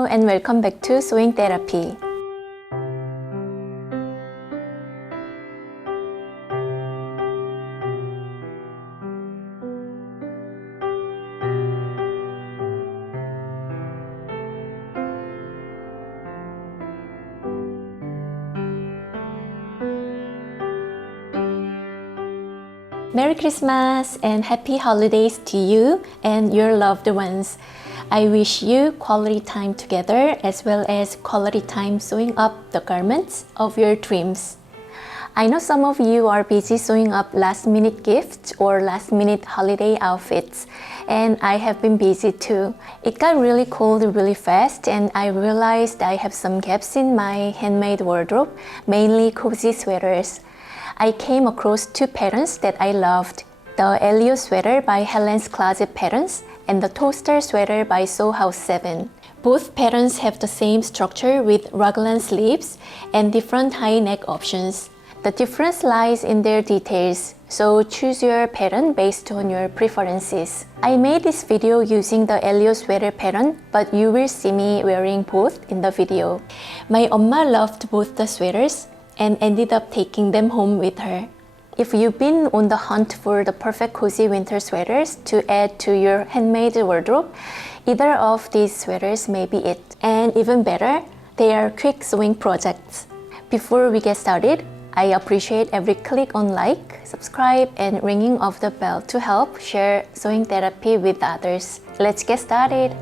Hello and welcome back to Sewing Therapy. Merry Christmas and Happy Holidays to you and your loved ones. I wish you quality time together as well as quality time sewing up the garments of your dreams. I know some of you are busy sewing up last-minute gifts or last-minute holiday outfits, and I have been busy too. It got really cold really fast and I realized I have some gaps in my handmade wardrobe, mainly cozy sweaters. I came across two patterns that I loved, the Elliot Sweater by Helen's Closet Patterns and the Toaster Sweater by Sew House 7. Both patterns have the same structure with raglan sleeves and different high neck options. The difference lies in their details, so choose your pattern based on your preferences. I made this video using the Elliot Sweater pattern, but you will see me wearing both in the video. My 엄마 loved both the sweaters and ended up taking them home with her. If you've been on the hunt for the perfect cozy winter sweaters to add to your handmade wardrobe, either of these sweaters may be it. And even better, they are quick sewing projects. Before we get started, I appreciate every click on like, subscribe, and ringing of the bell to help share sewing therapy with others. Let's get started!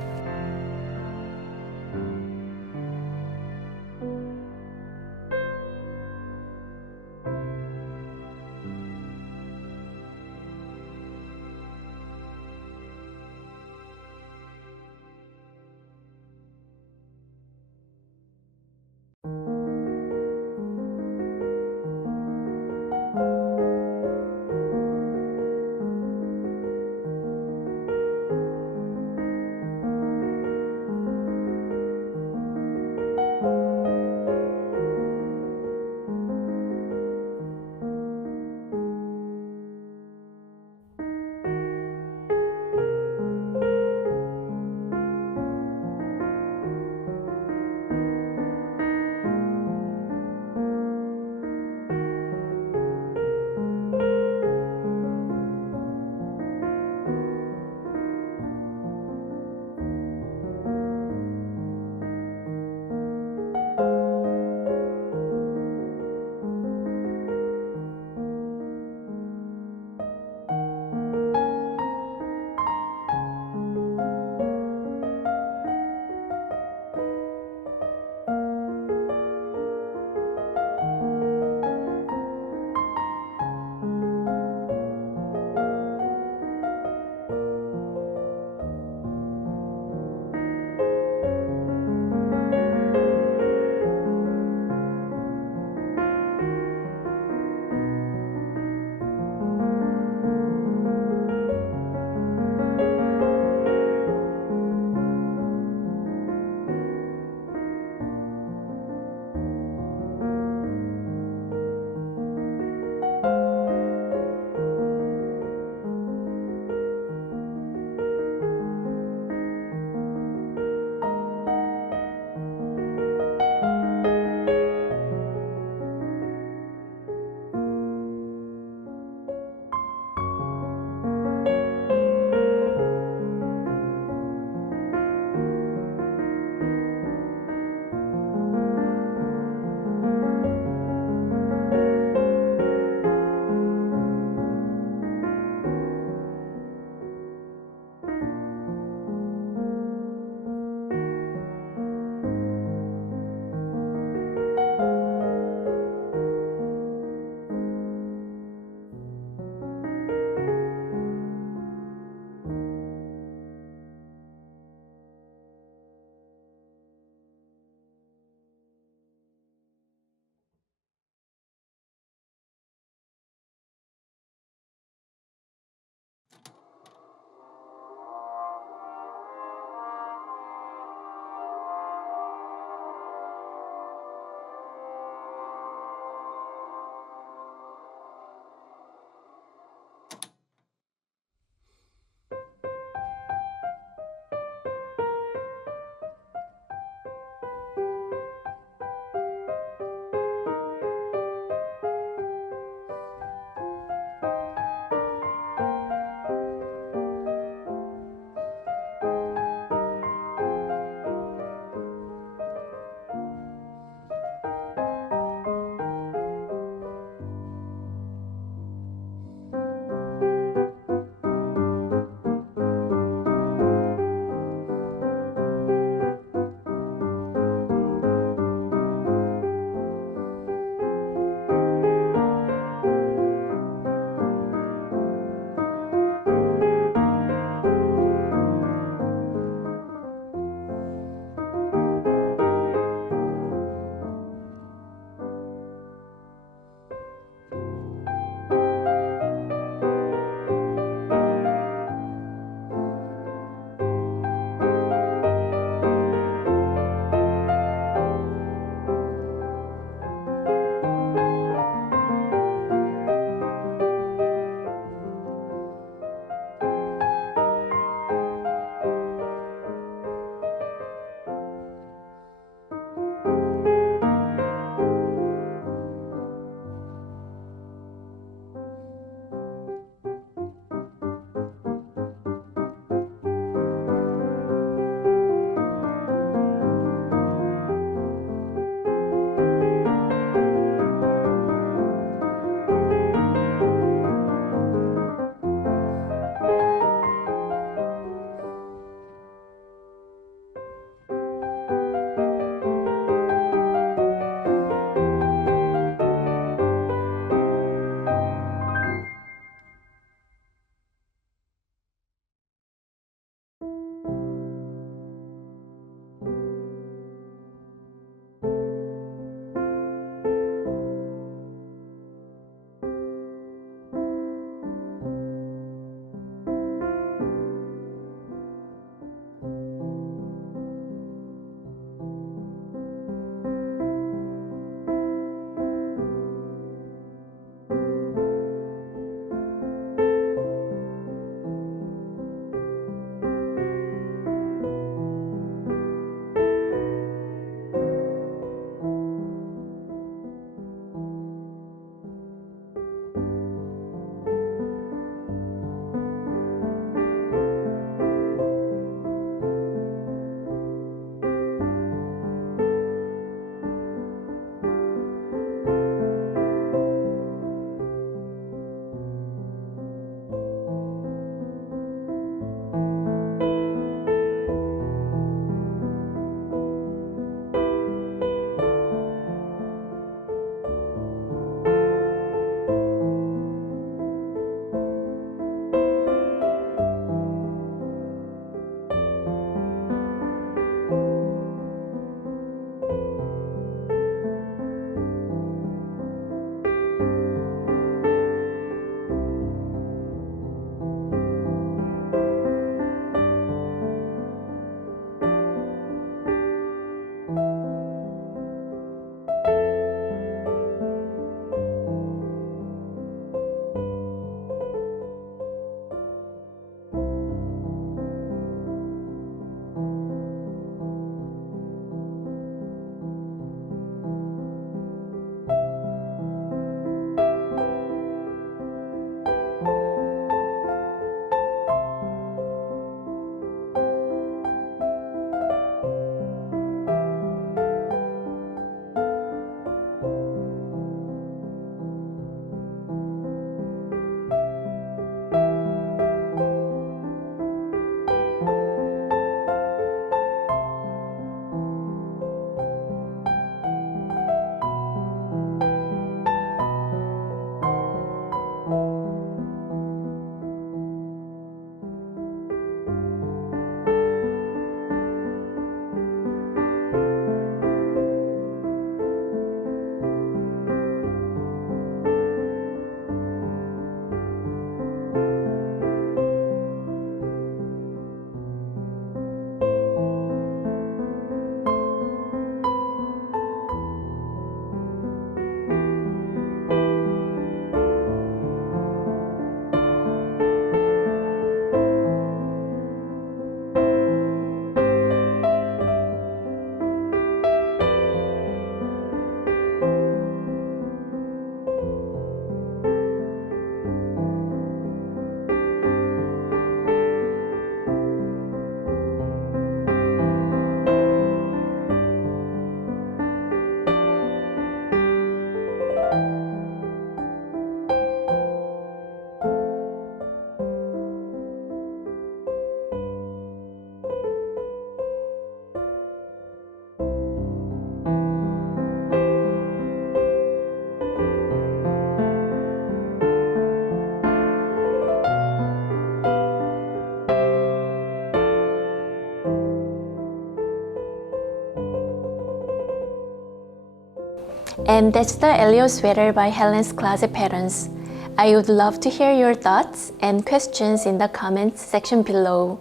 And that's the Elliot Sweater by Helen's Closet Patterns. I would love to hear your thoughts and questions in the comments section below.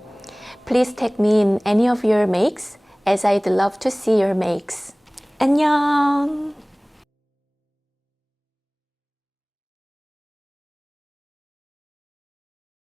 Please tag me in any of your makes, as I'd love to see your makes. 안녕!